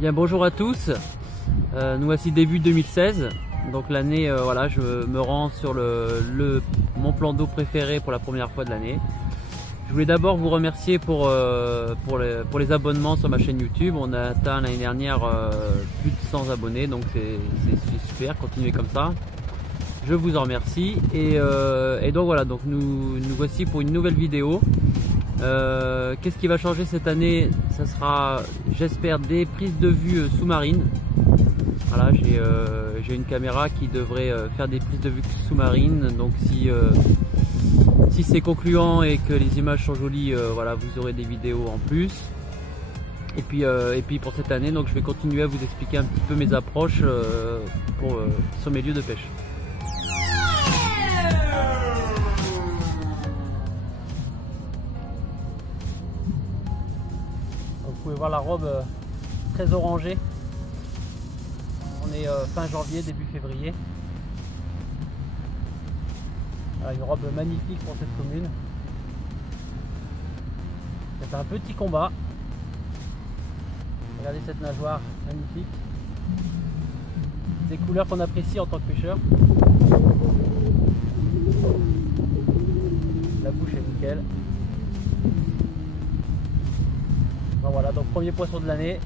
Bien, bonjour à tous. Nous voici début 2016. Donc l'année, voilà, je me rends sur mon plan d'eau préféré pour la première fois de l'année. Je voulais d'abord vous remercier pour les abonnements sur ma chaîne YouTube. On a atteint l'année dernière plus de 100 abonnés, donc c'est super, continuez comme ça. Je vous en remercie. Et donc voilà, donc nous voici pour une nouvelle vidéo. Qu'est-ce qui va changer cette année? Ça sera, j'espère, des prises de vue sous-marines. Voilà, j'ai une caméra qui devrait faire des prises de vue sous-marines. Donc si c'est concluant et que les images sont jolies, voilà, vous aurez des vidéos en plus. Et puis pour cette année, donc je vais continuer à vous expliquer un petit peu mes approches sur mes lieux de pêche. Vous pouvez voir la robe très orangée. On est fin janvier, début février. Voilà, une robe magnifique pour cette commune. C'est un petit combat. Regardez cette nageoire magnifique. Des couleurs qu'on apprécie en tant que pêcheur. La bouche est nickel. Bon, voilà, donc premier poisson de l'année,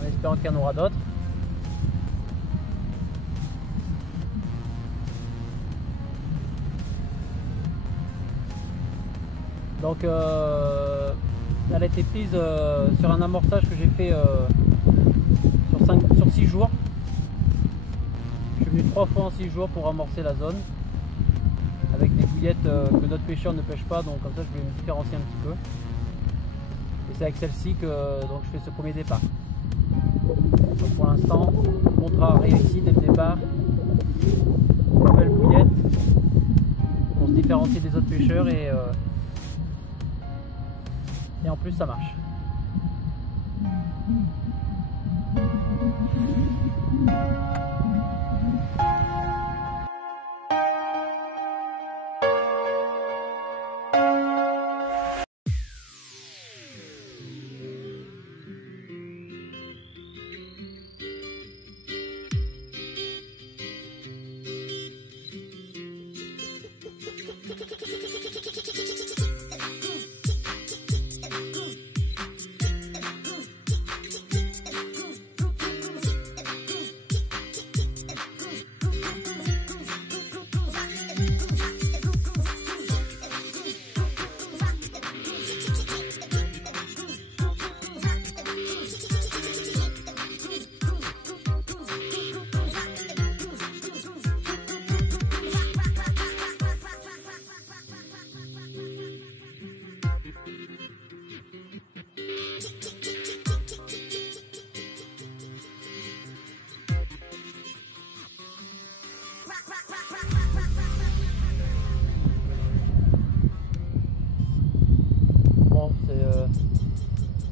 en espérant qu'il y en aura d'autres. Donc elle a été prise sur un amorçage que j'ai fait sur 6 jours. Je suis venu 3 fois en 6 jours pour amorcer la zone avec des bouillettes que d'autres pêcheurs ne pêchent pas, donc comme ça je voulais me différencier un petit peu. Et c'est avec celle-ci que donc, je fais ce premier départ. Donc pour l'instant, le contrat réussi dès le départ. Une belle bouillette pour se différencier des autres pêcheurs et en plus ça marche.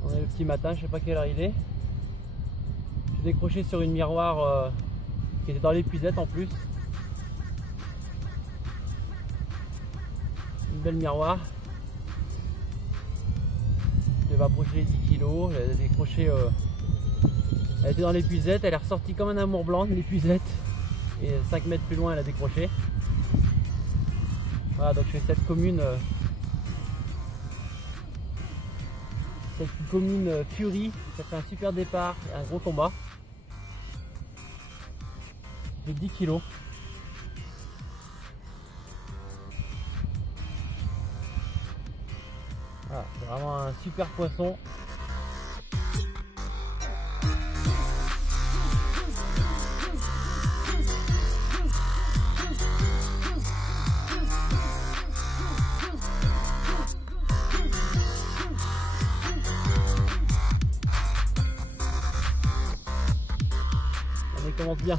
On est le petit matin, je sais pas quelle heure il est. J'ai décroché sur une miroir qui était dans l'épuisette en plus. Une belle miroir. Je vais approcher les 10 kg. Elle a décroché. Elle était dans l'épuisette, elle est ressortie comme un amour blanc de l'épuisette. Et 5 mètres plus loin, elle a décroché. Voilà, donc je fais cette commune. Cette commune Fury, ça fait un super départ et un gros combat. J'ai 10 kg. Voilà, c'est vraiment un super poisson. Commence bien.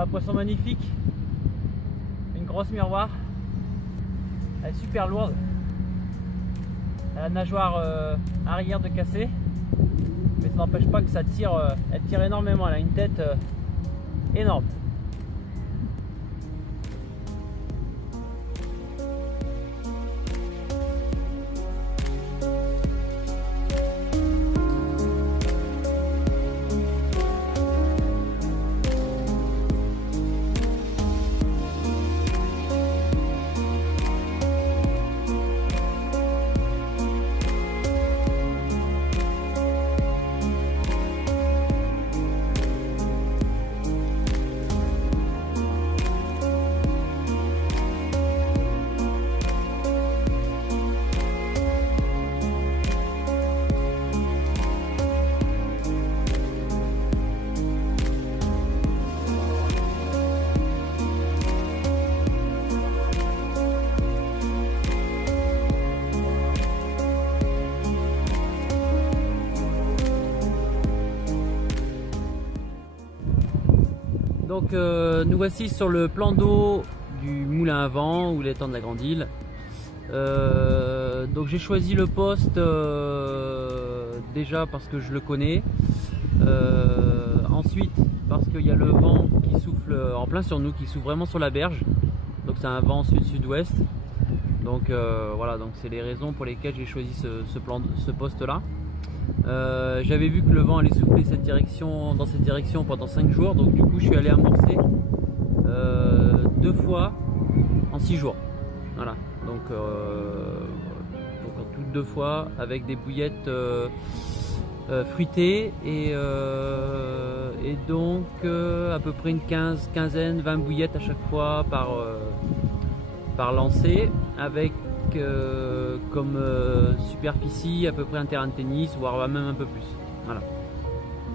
Voilà, poisson magnifique. Une grosse miroir. Elle est super lourde. Elle a la nageoire arrière de cassé. Mais ça n'empêche pas que ça tire. Elle tire énormément. Elle a une tête énorme. Donc nous voici sur le plan d'eau du moulin à vent ou l'étang de la Grande Île. Donc j'ai choisi le poste déjà parce que je le connais. Ensuite parce qu'il y a le vent qui souffle en plein sur nous, qui souffle vraiment sur la berge. Donc c'est un vent sud-sud-ouest. Donc voilà, donc c'est les raisons pour lesquelles j'ai choisi ce poste là. J'avais vu que le vent allait souffler dans cette direction pendant 5 jours, donc du coup je suis allé amorcer 2 fois en 6 jours. Voilà, donc en tout 2 fois avec des bouillettes fruitées et donc à peu près une quinzaine, 20 bouillettes à chaque fois par lancée, avec comme superficie à peu près un terrain de tennis, voire même un peu plus. Voilà.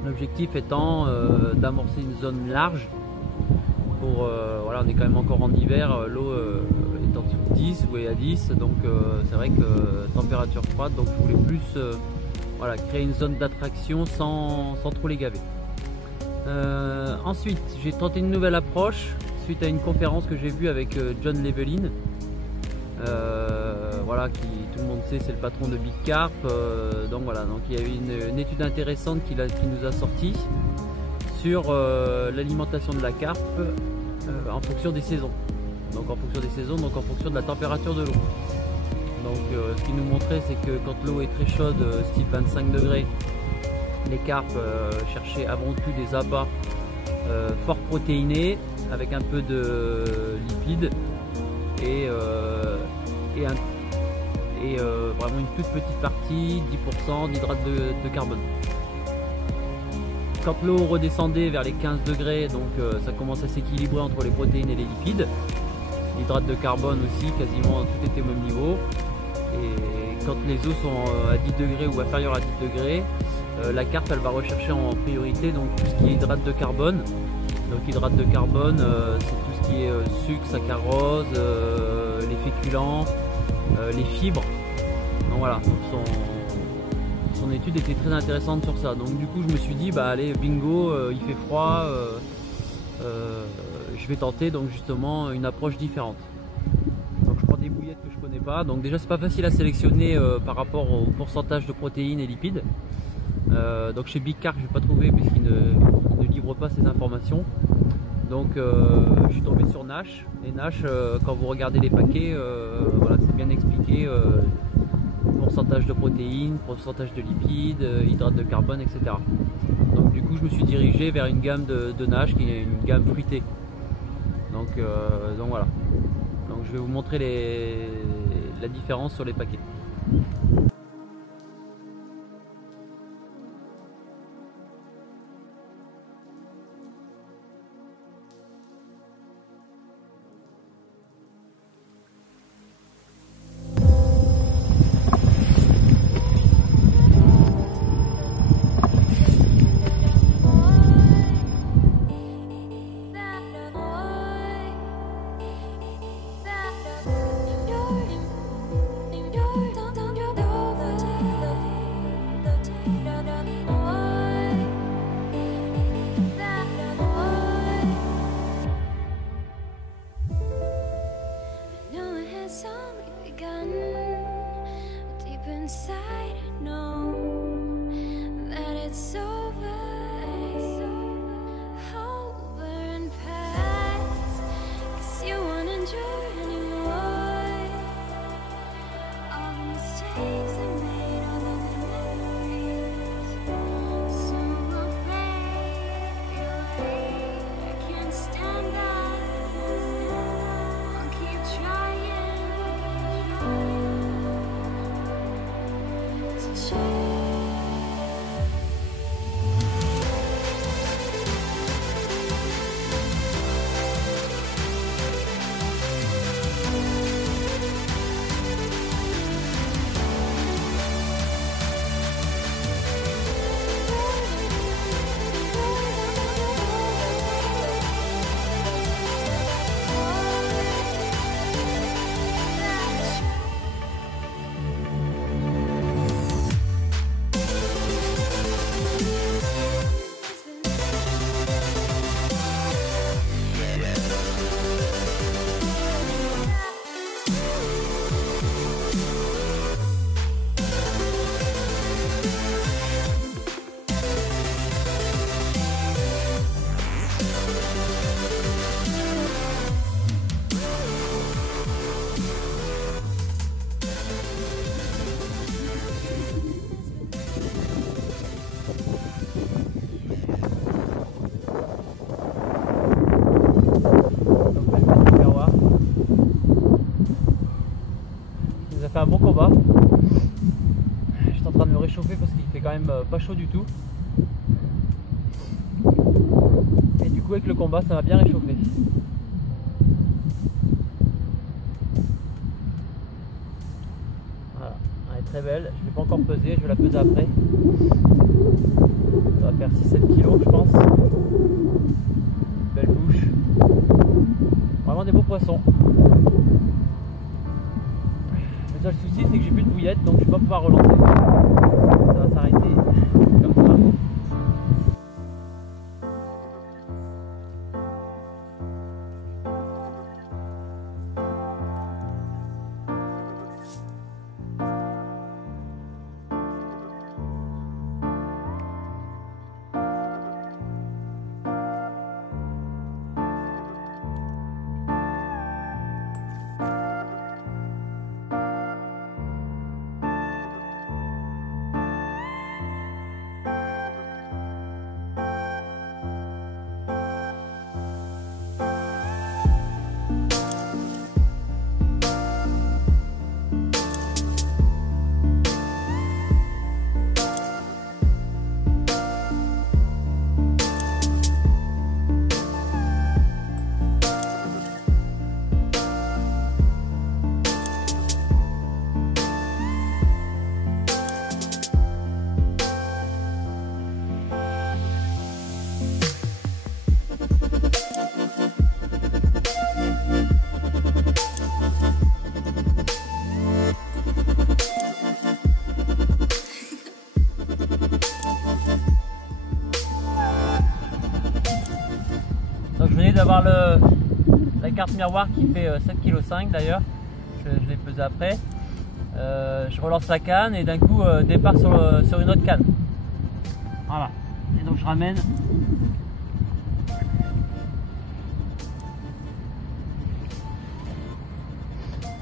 L'objectif étant d'amorcer une zone large pour voilà, on est quand même encore en hiver, l'eau est en dessous de 10 ou est à 10, donc c'est vrai que température froide, donc je voulais plus voilà, créer une zone d'attraction sans trop les gaver. Ensuite j'ai tenté une nouvelle approche suite à une conférence que j'ai vue avec John Llewellyn. Voilà, qui tout le monde sait, c'est le patron de Big Carp. Donc voilà, donc il y a eu une étude intéressante qui nous a sorti sur l'alimentation de la carpe en fonction des saisons. Donc en fonction des saisons, donc en fonction de la température de l'eau. Donc ce qu'il nous montrait, c'est que quand l'eau est très chaude, style 25 degrés, les carpes cherchaient avant tout des abats fort protéinés avec un peu de lipides et vraiment une toute petite partie, 10% d'hydrate de carbone. Quand l'eau redescendait vers les 15 degrés, donc ça commence à s'équilibrer entre les protéines et les lipides. L'hydrate de carbone aussi, quasiment tout était au même niveau. Et quand les eaux sont à 10 degrés ou inférieures à 10 degrés, la carpe elle va rechercher en priorité donc tout ce qui est hydrate de carbone. Donc hydrate de carbone, c'est tout ce qui est sucre, saccharose, les féculents, les fibres. Donc voilà, donc son étude était très intéressante sur ça. Donc du coup je me suis dit bah allez bingo, il fait froid, je vais tenter donc justement une approche différente. Donc je prends des bouillettes que je connais pas. Donc déjà c'est pas facile à sélectionner par rapport au pourcentage de protéines et lipides. Donc chez Big Carp je n'ai pas trouvé puisqu'il ne livre pas ces informations. Donc je suis tombé sur Nash. Et Nash, quand vous regardez les paquets, voilà, c'est bien expliqué, pourcentage de protéines, pourcentage de lipides, hydrate de carbone, etc. Donc du coup je me suis dirigé vers une gamme de Nash qui est une gamme fruitée. Donc voilà. Donc je vais vous montrer la différence sur les paquets. inside know that it's over, over and past, 'cause you won't endure anymore. All the mistakes I made, all of the memories, so afraid I can't stand that. I'll keep trying to change. Fait un bon combat. Je suis en train de me réchauffer parce qu'il fait quand même pas chaud du tout. Et du coup avec le combat ça m'a bien réchauffé. Voilà, elle est très belle. Je ne l'ai pas encore pesée, je vais la peser après. Ça va faire 6-7 kg je pense. Belle bouche. Vraiment des beaux poissons. Le seul souci c'est que j'ai plus de bouillette donc je ne vais pas pouvoir relancer. Ça va s'arrêter comme ça. Donc je venais d'avoir la carte miroir qui fait 7,5 kg d'ailleurs, je l'ai pesé après. Je relance la canne et d'un coup départ sur une autre canne. Voilà, et donc je ramène.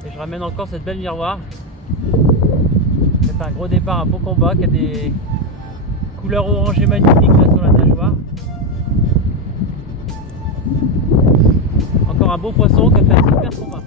Et je ramène encore cette belle miroir. Qui a fait un gros départ, un beau combat, qui a des couleurs orangées magnifiques là sur la nageoire. Encore un beau poisson qui a fait un super combat.